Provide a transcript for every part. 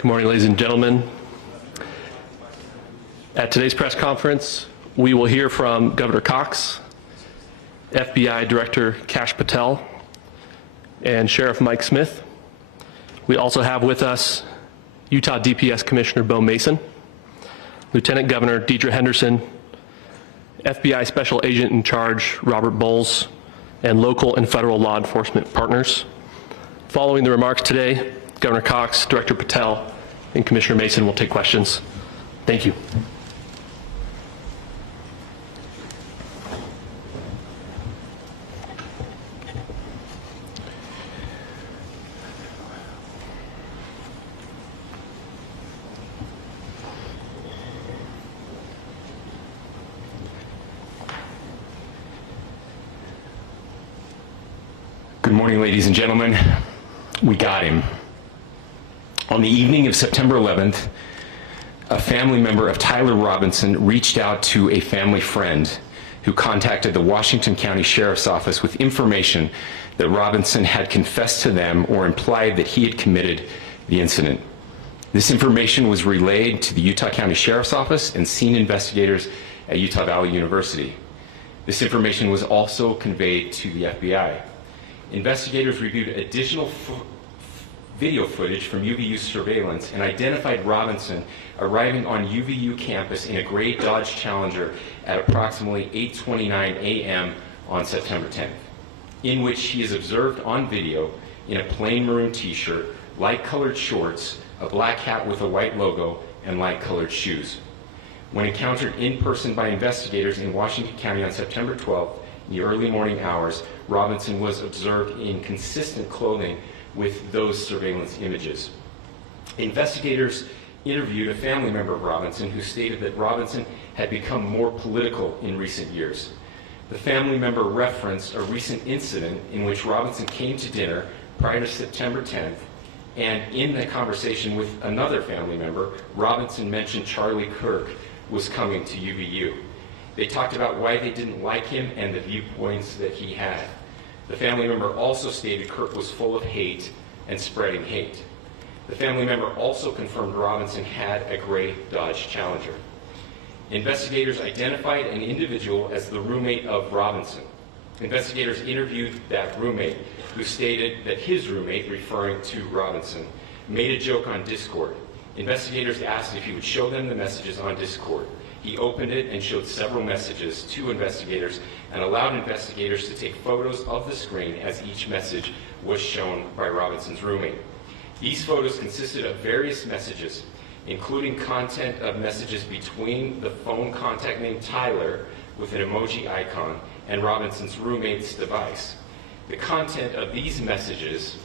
Good morning, ladies and gentlemen. At today's press conference, we will hear from Governor Cox, FBI Director Kash Patel, and Sheriff Mike Smith. We also have with us Utah DPS Commissioner Beau Mason, Lieutenant Governor Deidre Henderson, FBI Special Agent in Charge Robert Bohls, and local and federal law enforcement partners. Following the remarks today, Governor Cox, Director Patel, and Commissioner Mason will take questions. Thank you. Good morning, ladies and gentlemen. We got him. On the evening of September 11th, a family member of Tyler Robinson reached out to a family friend who contacted the Washington County Sheriff's Office with information that Robinson had confessed to them or implied that he had committed the incident. This information was relayed to the Utah County Sheriff's Office and scene investigators at Utah Valley University. This information was also conveyed to the FBI. Investigators reviewed additional video footage from UVU surveillance and identified Robinson arriving on UVU campus in a gray Dodge Challenger at approximately 8:29 a.m. on September 10th, in which he is observed on video in a plain maroon t-shirt, light-colored shorts, a black hat with a white logo, and light-colored shoes. When encountered in person by investigators in Washington County on September 12th, in the early morning hours, Robinson was observed in consistent clothing with those surveillance images. Investigators interviewed a family member of Robinson who stated that Robinson had become more political in recent years. The family member referenced a recent incident in which Robinson came to dinner prior to September 10th, and in the conversation with another family member, Robinson mentioned Charlie Kirk was coming to UVU. They talked about why they didn't like him and the viewpoints that he had. The family member also stated Kirk was full of hate and spreading hate. The family member also confirmed Robinson had a gray Dodge Challenger. Investigators identified an individual as the roommate of Robinson. Investigators interviewed that roommate, who stated that his roommate, referring to Robinson, made a joke on Discord. Investigators asked if he would show them the messages on Discord. He opened it and showed several messages to investigators and allowed investigators to take photos of the screen as each message was shown by Robinson's roommate. These photos consisted of various messages, including content of messages between the phone contact name Tyler with an emoji icon and Robinson's roommate's device. The content of these messages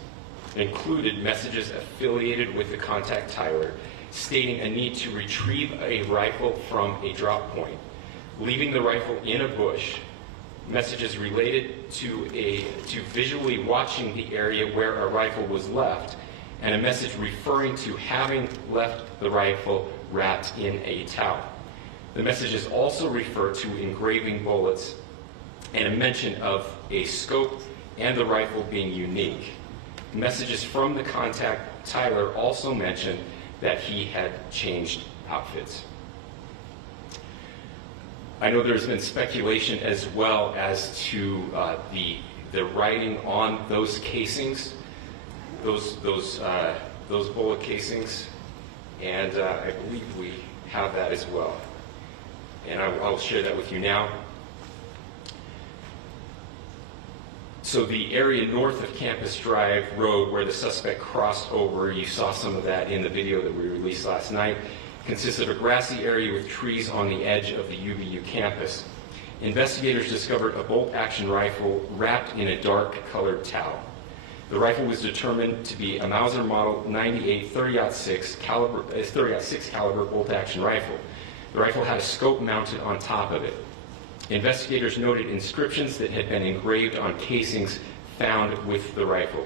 included messages affiliated with the contact Tyler, stating a need to retrieve a rifle from a drop point, leaving the rifle in a bush, messages related to visually watching the area where a rifle was left, and a message referring to having left the rifle wrapped in a towel. The messages also refer to engraving bullets and a mention of a scope and the rifle being unique. Messages from the contact Tyler also mentioned that he had changed outfits. I know there's been speculation as well as to the writing on those casings, those bullet casings, and I believe we have that as well. And I'll share that with you now. So the area north of Campus Drive Road where the suspect crossed over, you saw some of that in the video that we released last night, consists of a grassy area with trees on the edge of the UVU campus. Investigators discovered a bolt-action rifle wrapped in a dark-colored towel. The rifle was determined to be a Mauser Model 98 30-06 caliber bolt-action rifle. The rifle had a scope mounted on top of it. Investigators noted inscriptions that had been engraved on casings found with the rifle.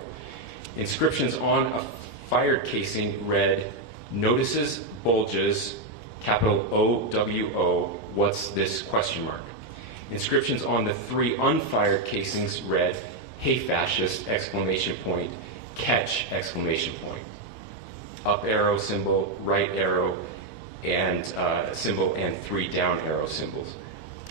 Inscriptions on a fired casing read, "Notices, bulges, capital O-W-O, what's this, question mark." Inscriptions on the 3 unfired casings read, "Hey fascist, exclamation point, catch, exclamation point." up arrow symbol, right arrow, and symbol, and 3 down arrow symbols.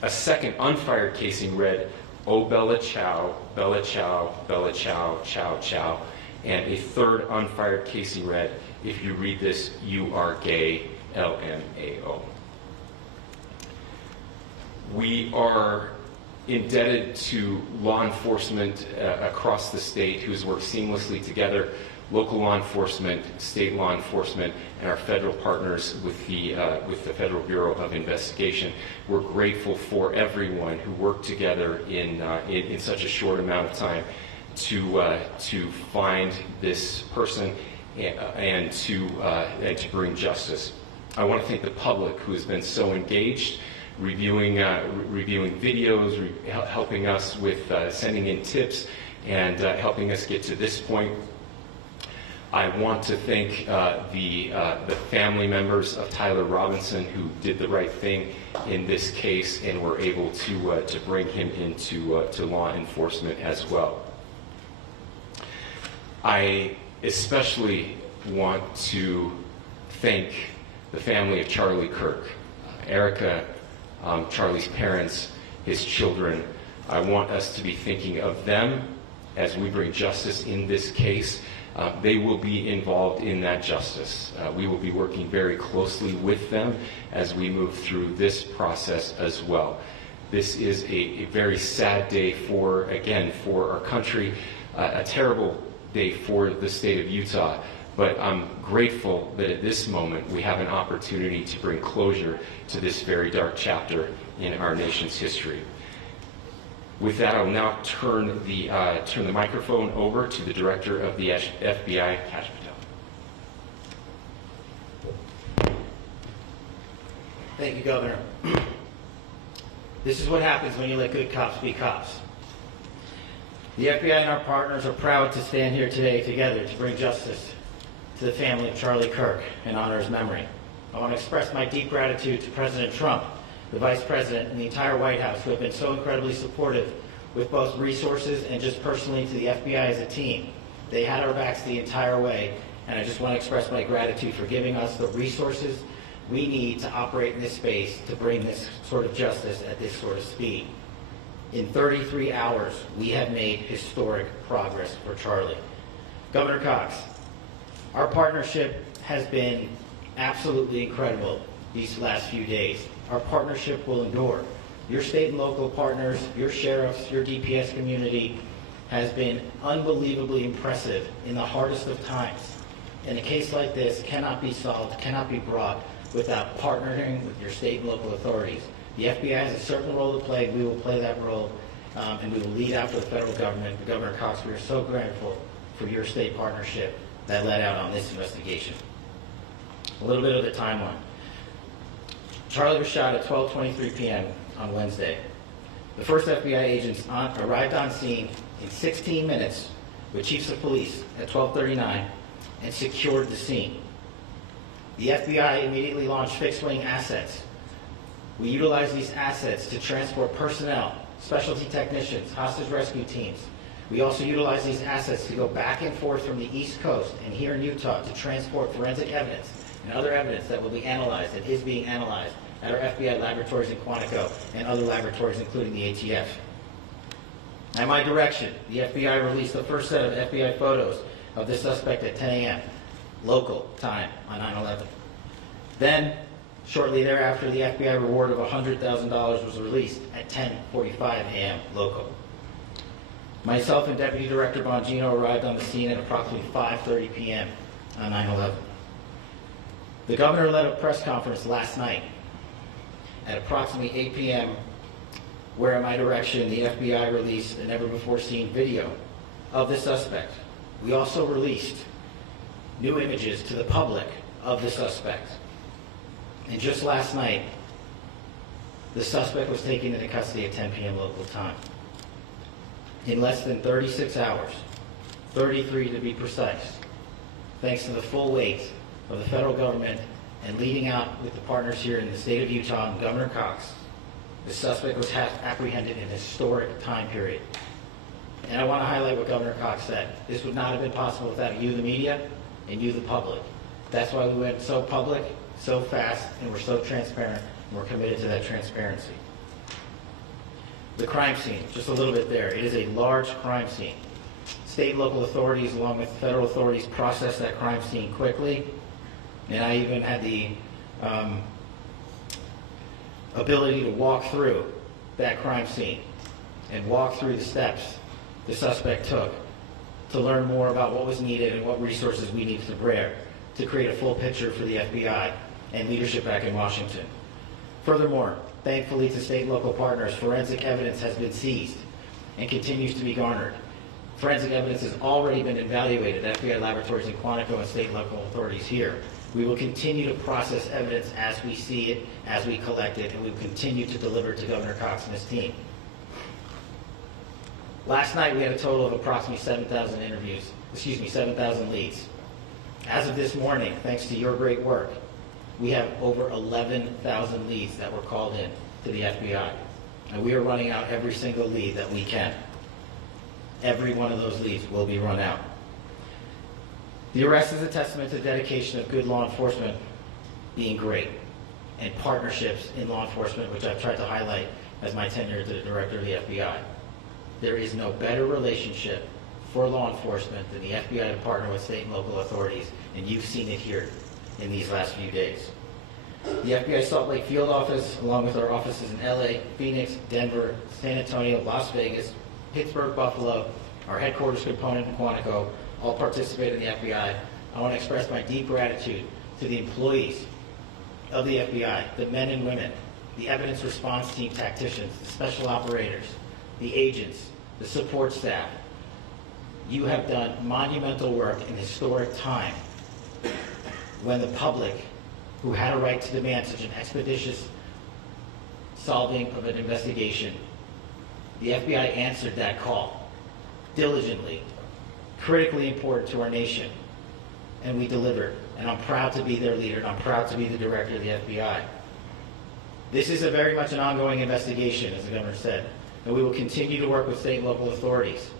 A second unfired casing read, "Oh Bella Chow, Bella Chow, Bella Chow, Chow Chow." And a third unfired casing read, "If you read this, you are gay, LMAO." We are indebted to law enforcement across the state who has worked seamlessly together, local law enforcement, state law enforcement, and our federal partners with the Federal Bureau of Investigation. We're grateful for everyone who worked together in such a short amount of time to find this person and to bring justice. I want to thank the public who has been so engaged, reviewing videos, helping us with sending in tips, and helping us get to this point. I want to thank the family members of Tyler Robinson who did the right thing in this case and were able to bring him into to law enforcement as well. I especially want to thank the family of Charlie Kirk, Erica, Charlie's parents, his children. I want us to be thinking of them as we bring justice in this case. They will be involved in that justice. We will be working very closely with them as we move through this process as well. This is a very sad day for our country, a terrible day for the state of Utah, but I'm grateful that at this moment we have an opportunity to bring closure to this very dark chapter in our nation's history. With that, I will now turn the microphone over to the Director of the FBI, Kash Patel. Thank you, Governor. This is what happens when you let good cops be cops. The FBI and our partners are proud to stand here today together to bring justice to the family of Charlie Kirk and honor his memory. I want to express my deep gratitude to President Trump, the Vice President, and the entire White House who have been so incredibly supportive with both resources and just personally to the FBI as a team. They had our backs the entire way, and I just want to express my gratitude for giving us the resources we need to operate in this space to bring this sort of justice at this sort of speed. In 33 hours, we have made historic progress for Charlie. Governor Cox, our partnership has been absolutely incredible these last few days. Our partnership will endure. Your state and local partners, your sheriffs, your DPS community has been unbelievably impressive in the hardest of times. And a case like this cannot be solved, cannot be brought without partnering with your state and local authorities. The FBI has a certain role to play. We will play that role, and we will lead after the federal government. Governor Cox, we are so grateful for your state partnership that led out on this investigation. A little bit of the timeline. Charlie was shot at 12:23 p.m. on Wednesday. The first FBI agents arrived on scene in 16 minutes with chiefs of police at 12:39 and secured the scene. The FBI immediately launched fixed-wing assets. We utilized these assets to transport personnel, specialty technicians, hostage rescue teams. We also utilized these assets to go back and forth from the East Coast and here in Utah to transport forensic evidence and other evidence that will be analyzed and is being analyzed at our FBI laboratories in Quantico and other laboratories, including the ATF. At my direction, the FBI released the first set of FBI photos of the suspect at 10 a.m. local time on 9/11. Then, shortly thereafter, the FBI reward of $100,000 was released at 10:45 a.m. local. Myself and Deputy Director Bongino arrived on the scene at approximately 5:30 p.m. on 9/11. The governor led a press conference last night at approximately 8 p.m. where, at my direction, the FBI released a never-before-seen video of the suspect. We also released new images to the public of the suspect. And just last night, the suspect was taken into custody at 10 p.m. local time. In less than 36 hours, 33 to be precise, thanks to the full weight of the federal government and leading out with the partners here in the state of Utah and Governor Cox, the suspect was apprehended in a historic time period. And I want to highlight what Governor Cox said. This would not have been possible without you, the media, and you, the public. That's why we went so public, so fast, and we're so transparent, and we're committed to that transparency. The crime scene, just a little bit there. It is a large crime scene. State and local authorities, along with federal authorities, process that crime scene quickly. And I even had the ability to walk through that crime scene and walk through the steps the suspect took to learn more about what was needed and what resources we needed to bear to create a full picture for the FBI and leadership back in Washington. Furthermore, thankfully to state and local partners, forensic evidence has been seized and continues to be garnered. Forensic evidence has already been evaluated at FBI laboratories in Quantico and state and local authorities here. We will continue to process evidence as we see it, as we collect it, and we will continue to deliver to Governor Cox and his team. Last night we had a total of approximately 7,000 leads. As of this morning, thanks to your great work, we have over 11,000 leads that were called in to the FBI. And we are running out every single lead that we can. Every one of those leads will be run out. The arrest is a testament to the dedication of good law enforcement being great, and partnerships in law enforcement, which I've tried to highlight as my tenure as the director of the FBI. There is no better relationship for law enforcement than the FBI to partner with state and local authorities, and you've seen it here in these last few days. The FBI Salt Lake Field Office, along with our offices in LA, Phoenix, Denver, San Antonio, Las Vegas, Pittsburgh, Buffalo, our headquarters component in Quantico, all participate in the FBI. I want to express my deep gratitude to the employees of the FBI, the men and women, the evidence response team tacticians, the special operators, the agents, the support staff. You have done monumental work in historic time when the public, who had a right to demand such an expeditious solving of an investigation, the FBI answered that call diligently, critically important to our nation, and we delivered. And I'm proud to be their leader, and I'm proud to be the director of the FBI. This is very much an ongoing investigation, as the governor said, and we will continue to work with state and local authorities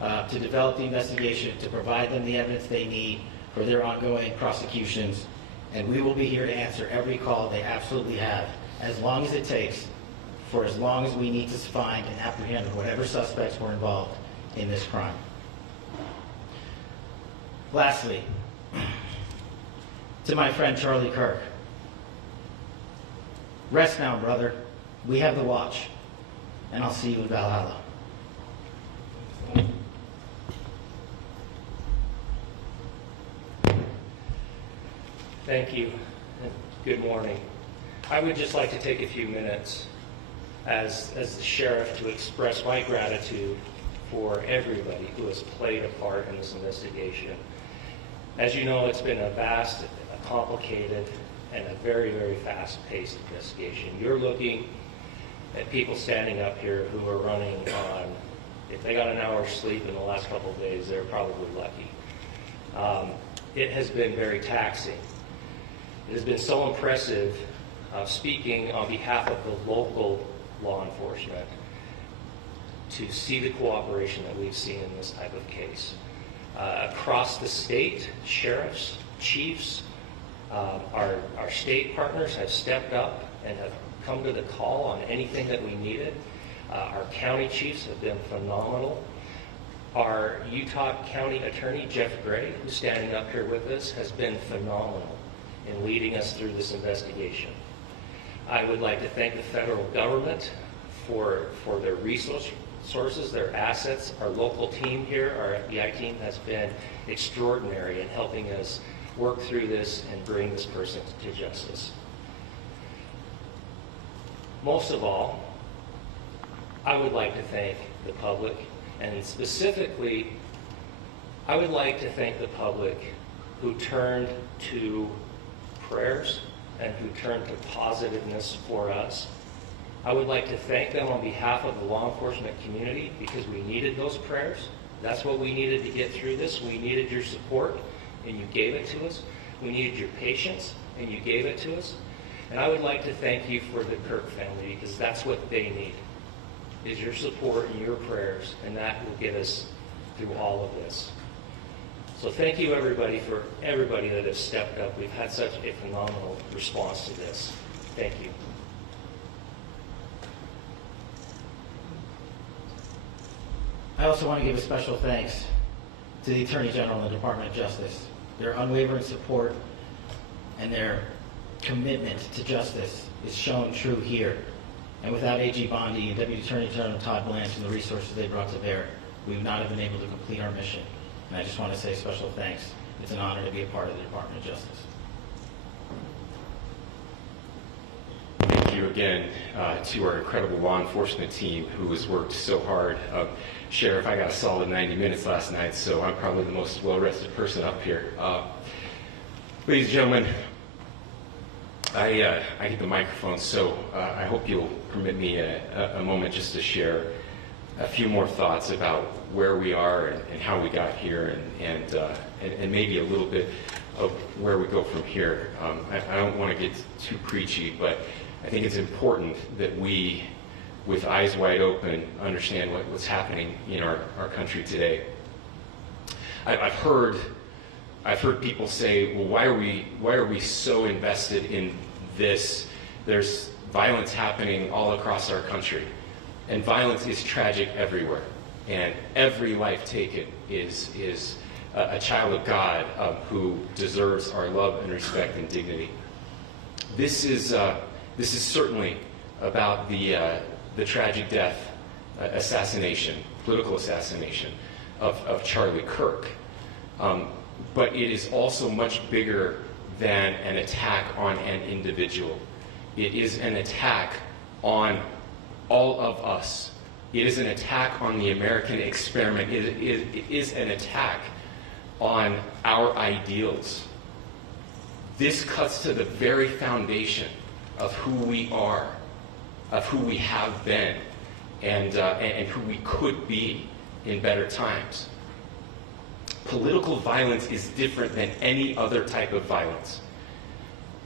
to develop the investigation, to provide them the evidence they need for their ongoing prosecutions, and we will be here to answer every call they absolutely have, as long as it takes, for as long as we need to find and apprehend whatever suspects were involved in this crime. Lastly, to my friend Charlie Kirk, rest now, brother. We have the watch, and I'll see you in Valhalla. Thank you, and good morning. I would just like to take a few minutes as the sheriff to express my gratitude for everybody who has played a part in this investigation. As you know, it's been a vast, a complicated, and a very, very fast-paced investigation. You're looking at people standing up here who are running on, if they got an hour's sleep in the last couple of days, they're probably lucky. It has been very taxing. It has been so impressive, speaking on behalf of the local law enforcement, to see the cooperation that we've seen in this type of case. Across the state, sheriffs, chiefs, our state partners have stepped up and have come to the call on anything that we needed. Our county chiefs have been phenomenal. Our Utah County Attorney, Jeff Gray, who's standing up here with us, has been phenomenal in leading us through this investigation. I would like to thank the federal government for their resources, their assets. Our local team here, our FBI team, has been extraordinary in helping us work through this and bring this person to justice. Most of all, I would like to thank the public, and specifically, I would like to thank the public who turned to prayers and who turned to positiveness for us. I would like to thank them on behalf of the law enforcement community, because we needed those prayers. That's what we needed to get through this. We needed your support, and you gave it to us. We needed your patience, and you gave it to us. And I would like to thank you for the Kirk family, because that's what they need, is your support and your prayers, and that will get us through all of this. So thank you everybody that has stepped up. We've had such a phenomenal response to this. Thank you. I also want to give a special thanks to the Attorney General and the Department of Justice. Their unwavering support and their commitment to justice is shown true here. And without AG Bondi and Deputy Attorney General Todd Blanche and the resources they brought to bear, we would not have been able to complete our mission. And I just want to say special thanks. It's an honor to be a part of the Department of Justice. Thank you again to our incredible law enforcement team who has worked so hard. Sheriff, I got a solid 90 minutes last night, so I'm probably the most well-rested person up here. Ladies and gentlemen, I get the microphone, so I hope you'll permit me a moment just to share a few more thoughts about where we are and how we got here, and maybe a little bit of where we go from here. I don't want to get too preachy, but I think it's important that we, with eyes wide open, understand what's happening in our country today. I've heard people say, well, why are we so invested in this? There's violence happening all across our country, and violence is tragic everywhere, and every life taken is a child of God who deserves our love and respect and dignity. This is certainly about the tragic death, political assassination of Charlie Kirk. But it is also much bigger than an attack on an individual. It is an attack on all of us. It is an attack on the American experiment. It is an attack on our ideals. This cuts to the very foundation of who we are, of who we have been, and who we could be in better times. Political violence is different than any other type of violence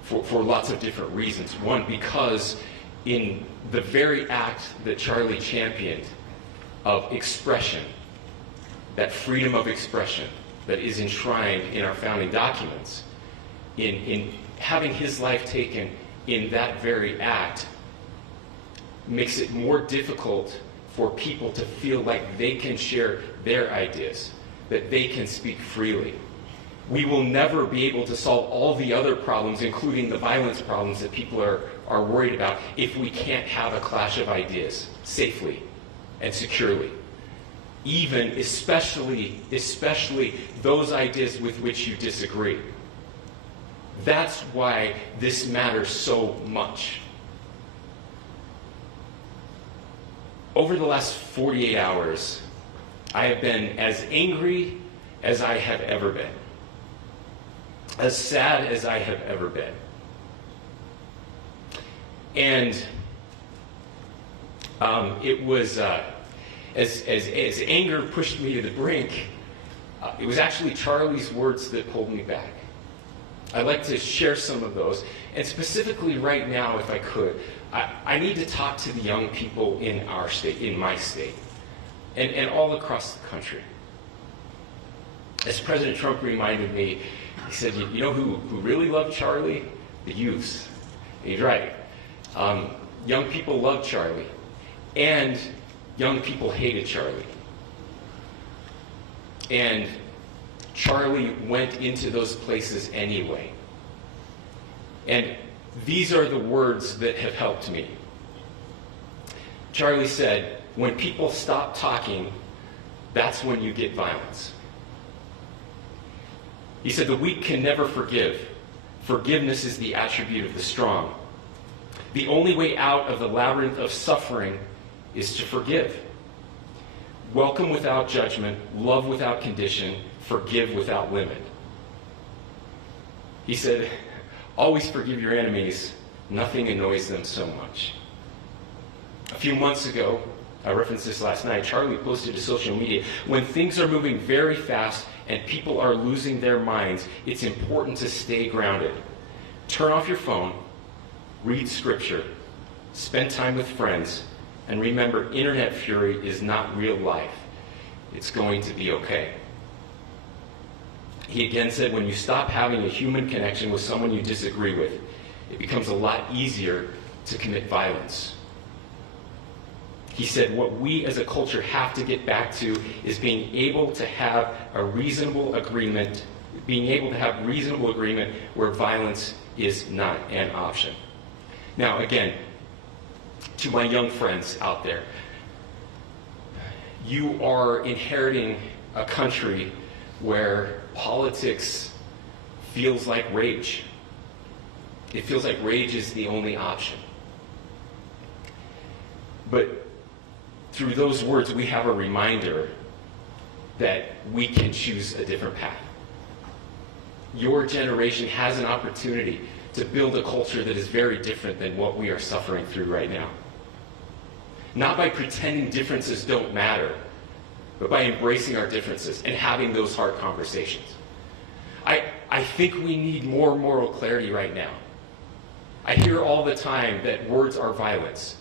for lots of different reasons. One, because in the very act that Charlie championed of expression, that freedom of expression that is enshrined in our founding documents, in having his life taken in that very act, makes it more difficult for people to feel like they can share their ideas, that they can speak freely. We will never be able to solve all the other problems, including the violence problems that people are worried about, if we can't have a clash of ideas safely and securely. Especially those ideas with which you disagree. That's why this matters so much. Over the last 48 hours, I have been as angry as I have ever been, as sad as I have ever been. And it was, as anger pushed me to the brink, it was actually Charlie's words that pulled me back. I'd like to share some of those, and specifically right now, if I could, I need to talk to the young people in our state, in my state, and all across the country. As President Trump reminded me, he said, you know who really loved Charlie? The youths. He's right. Young people loved Charlie, and young people hated Charlie. And Charlie went into those places anyway. And these are the words that have helped me. Charlie said, when people stop talking, that's when you get violence. He said, the weak can never forgive. Forgiveness is the attribute of the strong. The only way out of the labyrinth of suffering is to forgive. Welcome without judgment, love without condition, forgive without limit. He said, always forgive your enemies. Nothing annoys them so much. A few months ago, I referenced this last night, Charlie posted to social media, when things are moving very fast and people are losing their minds, it's important to stay grounded. Turn off your phone, read scripture, spend time with friends, and remember, internet fury is not real life. It's going to be okay. He again said, when you stop having a human connection with someone you disagree with, it becomes a lot easier to commit violence. He said, what we as a culture have to get back to is being able to have a reasonable agreement, where violence is not an option. Now, again, to my young friends out there, you are inheriting a country where politics feels like rage. It feels like rage is the only option. But through those words, we have a reminder that we can choose a different path. Your generation has an opportunity to build a culture that is very different than what we are suffering through right now. Not by pretending differences don't matter, but by embracing our differences and having those hard conversations. I think we need more moral clarity right now. I hear all the time that words are violence.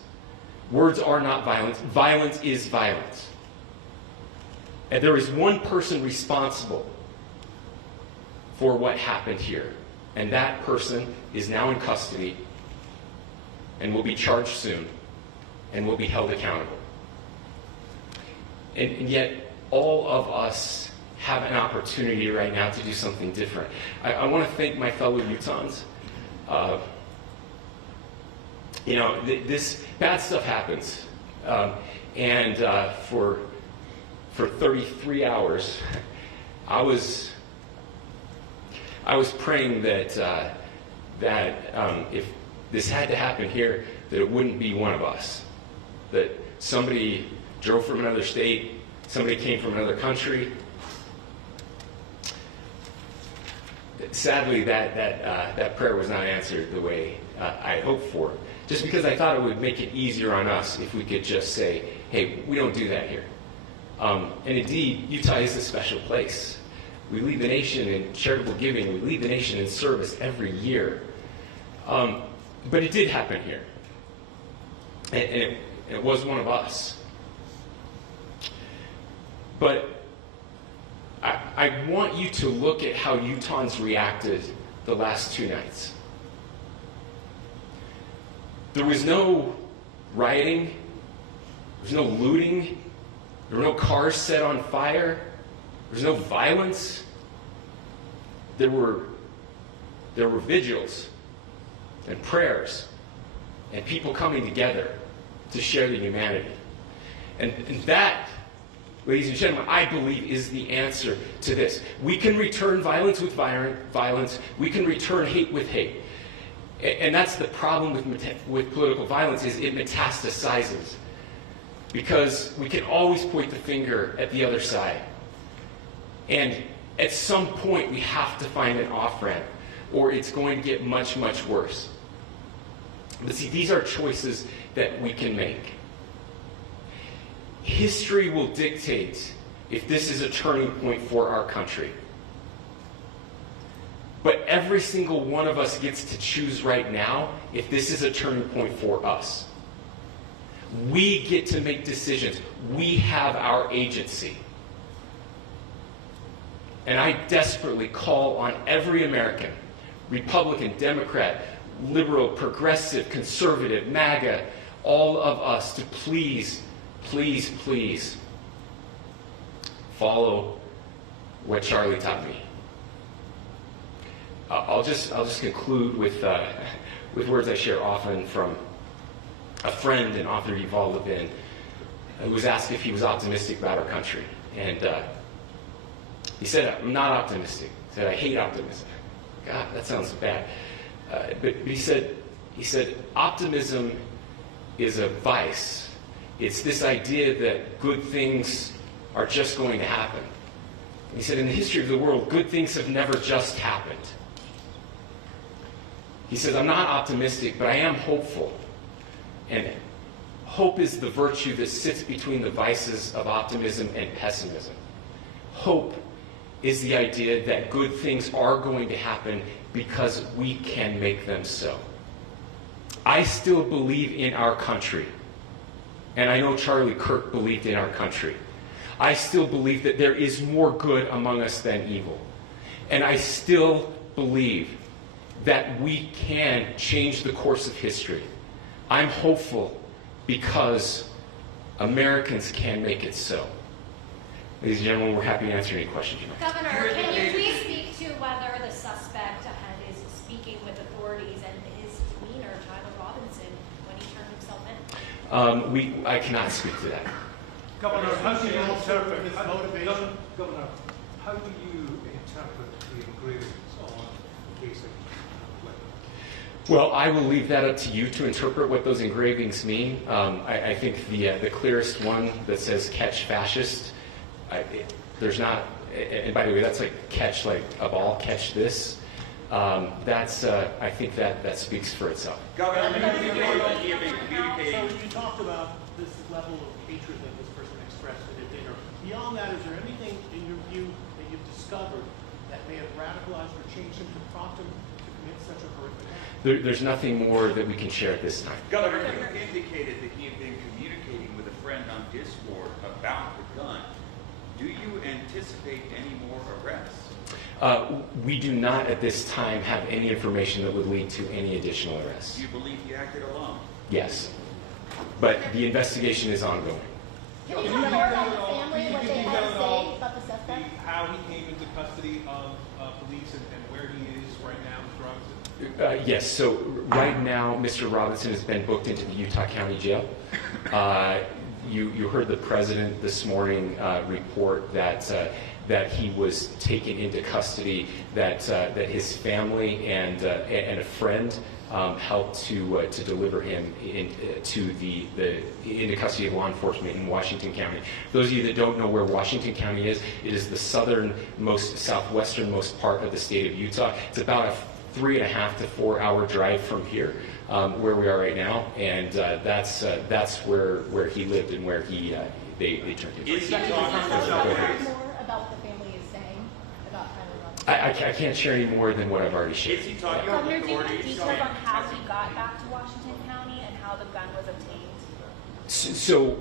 Words are not violence. Violence is violence. And there is one person responsible for what happened here. And that person is now in custody and will be charged soon and will be held accountable. And yet, all of us have an opportunity right now to do something different. I want to thank my fellow Utahns. This bad stuff happens. For 33 hours, I was praying that if this had to happen here, that it wouldn't be one of us. That somebody drove from another state, somebody came from another country. Sadly, that prayer was not answered the way I hoped for. Just because I thought it would make it easier on us if we could just say, hey, we don't do that here. And indeed, Utah is a special place. We lead the nation in charitable giving. We lead the nation in service every year. But it did happen here. And it was one of us. But I want you to look at how Utahns reacted the last 2 nights. There was no rioting. There was no looting. There were no cars set on fire. There was no violence. There were vigils and prayers and people coming together to share the humanity. And that, ladies and gentlemen, I believe is the answer to this. We can return violence with violence. We can return hate with hate. And that's the problem with political violence, is it metastasizes. Because we can always point the finger at the other side. And at some point, we have to find an off-ramp, or it's going to get much, much worse. But see, these are choices that we can make. History will dictate if this is a turning point for our country. But every single one of us gets to choose right now if this is a turning point for us. We get to make decisions. We have our agency. And I desperately call on every American, Republican, Democrat, liberal, progressive, conservative, MAGA, all of us to please, please, please follow what Charlie taught me. I'll just conclude with words I share often from a friend and author, Yuval Levin, who was asked if he was optimistic about our country. And he said, I'm not optimistic. He said, I hate optimism. God, that sounds bad. But he said, optimism is a vice. It's this idea that good things are just going to happen. He said, in the history of the world, good things have never just happened. He says, I'm not optimistic, but I am hopeful. And hope is the virtue that sits between the vices of optimism and pessimism. Hope is the idea that good things are going to happen because we can make them so. I still believe in our country. And I know Charlie Kirk believed in our country. I still believe that there is more good among us than evil. And I still believe that we can change the course of history. I'm hopeful because Americans can make it so. Ladies and gentlemen, we're happy to answer any questions you may have. Governor, can you please speak to whether the suspect is speaking with authorities and his demeanor, Tyler Robinson, when he turned himself in? I cannot speak to that. Governor, how do you interpret his motivation? Governor, how do you interpret the engravings on the basic weapon? Well, I will leave that up to you to interpret what those engravings mean. I think the clearest one that says "catch fascist," there's not, and by the way, that's like catch like a ball, catch this. I think that speaks for itself. Governor, so you talked about this level of hatred that this person expressed at a dinner. Beyond that, is there anything in your view that you've discovered that may have radicalized or changed him to prompt him to commit such a horrific act? There's nothing more that we can share at this time. Governor, you indicated that he had been communicating with a friend on Discord about the gun. Do you anticipate any more arrests? We do not at this time have any information that would lead to any additional arrests. Do you believe he acted alone? Yes, but the investigation is ongoing. Can you talk more about the family, what they had to say about the suspect? How he came into custody of police and where he is right now, Mr. Robinson? Yes, so right now, Mr. Robinson has been booked into the Utah County Jail. You heard the president this morning report that he was taken into custody, that his family and a friend helped to deliver him into custody of law enforcement in Washington County. Those of you that don't know where Washington County is, it is the southwesternmost part of the state of Utah. It's about a 3.5 to 4 hour drive from here, where we are right now, and that's where he lived and where they turned him. Is he talking More about about what the family is saying about Tyler Robinson. I can't share any more than what I've already shared. Is he talking with Governor, do you have authorities? details on how he got back to Washington County and how the gun was obtained? So,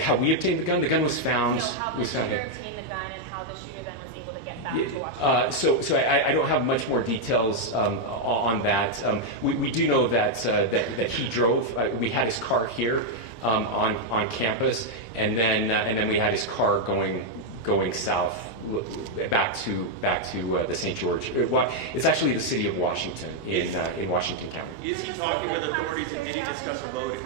how we obtained the gun? The gun was found. No, how the was found shooter in- obtained the gun and how the shooter then was able to get back to Washington. So I don't have much more details on that. We do know that he drove. We had his car here on campus, and then we had his car going south back to the St. George. It's actually the city of Washington in Washington County. Is he talking with authorities and did he discuss a motive?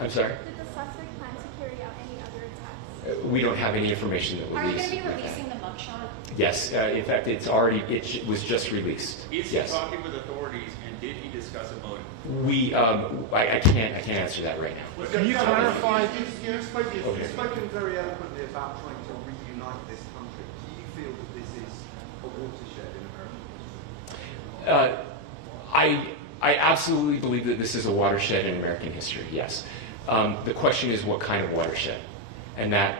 I'm sorry. Did the suspect plan to carry out any other attacks? We don't have any information that Are will you going to be releasing the mugshot? Yes, in fact, it was just released. Is he Yes. talking with authorities and did he discuss a motive? I can't answer that right now. Can you clarify? You've spoken very eloquently about trying to reunite this country. Do you feel that this is a watershed in American history? I absolutely believe that this is a watershed in American history, yes. The question is what kind of watershed? And that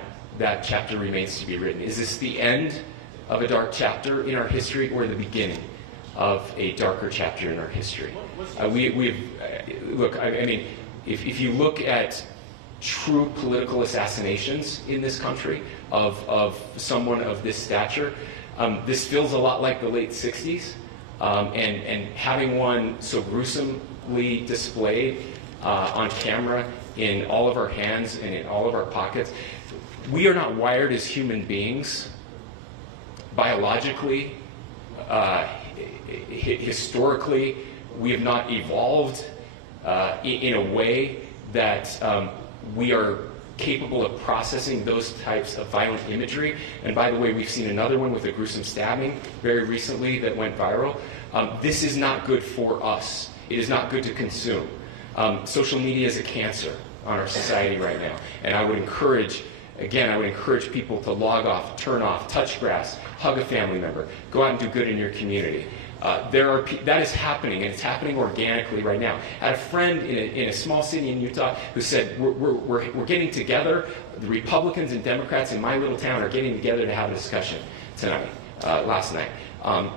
chapter remains to be written. Is this the end of a dark chapter in our history or the beginning of a darker chapter in our history? Look, I mean, if you look at true political assassinations in this country of someone of this stature, this feels a lot like the late 60s. And having one so gruesomely displayed on camera in all of our hands and in all of our pockets, we are not wired as human beings biologically, historically. We have not evolved in a way that we are capable of processing those types of violent imagery. And by the way, we've seen another one with a gruesome stabbing very recently that went viral. This is not good for us. It is not good to consume. Social media is a cancer on our society right now. And I would encourage people to log off, turn off, touch grass, hug a family member, go out and do good in your community. That is happening, and it's happening organically right now. I had a friend in a small city in Utah who said, we're getting together, the Republicans and Democrats in my little town are getting together to have a discussion last night,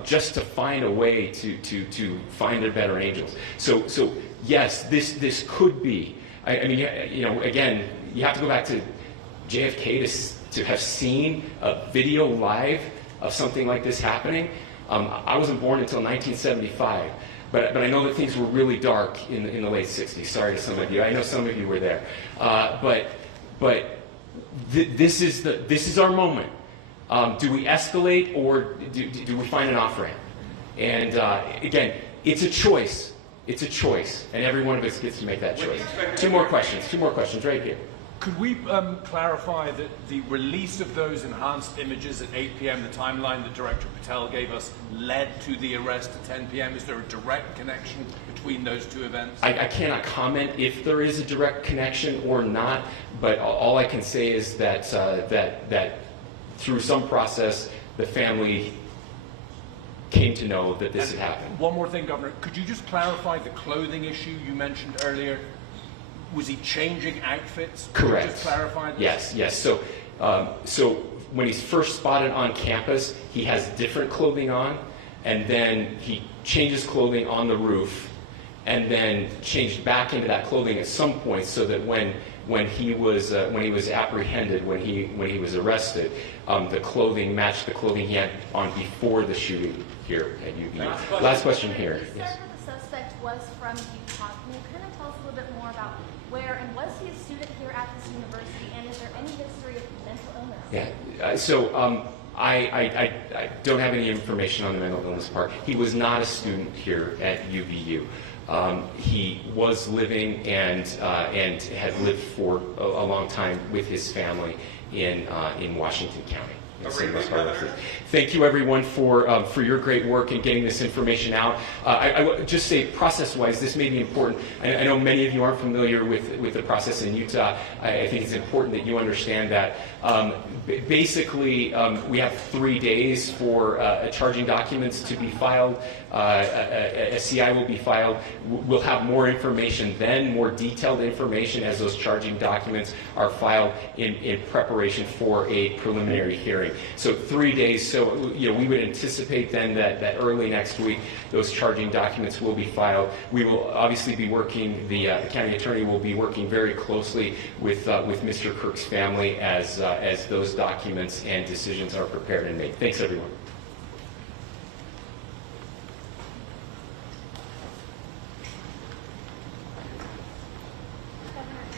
just to find a way to find their better angels. So yes, this could be, I mean, again, you have to go back to JFK to have seen a video live of something like this happening. I wasn't born until 1975, but I know that things were really dark in the late 60s. Sorry to some of you. I know some of you were there. This is our moment. Do we escalate, or do we find an off-ramp? And again, it's a choice. It's a choice, and every one of us gets to make that choice. Two more questions right here. Could we clarify that the release of those enhanced images at 8 p.m., the timeline that Director Patel gave us, led to the arrest at 10 p.m.? Is there a direct connection between those two events? I cannot comment if there is a direct connection or not, but all I can say is that that through some process, the family came to know that this had happened. One more thing, Governor. Could you just clarify the clothing issue you mentioned earlier? Was he changing outfits? Correct. Could you just clarify this? Yes. So when he's first spotted on campus, he has different clothing on, and then he changes clothing on the roof, and then changed back into that clothing at some point, so that when he was apprehended, when he was arrested, the clothing matched the clothing he had on before the shooting here at UVU. Last question here. You said that the suspect was from Utah. Can you kind of tell us a little bit more about where, and was he a student here at this university, and is there any history of mental illness? Yeah. So I don't have any information on the mental illness part. He was not a student here at UVU. He was living and had lived for a long time with his family in Washington County. Thank you, everyone, for your great work in getting this information out. I would just say, process-wise, this may be important. I know many of you aren't familiar with the process in Utah. I think it's important that you understand that. Basically, we have 3 days for charging documents to be filed. A CI will be filed. We'll have more information then, more detailed information as those charging documents are filed in preparation for a preliminary hearing. So 3 days. So we would anticipate then that early next week those charging documents will be filed. We will obviously be working. The county attorney will be working very closely with Mr. Kirk's family as those documents and decisions are prepared and made. Thanks, everyone.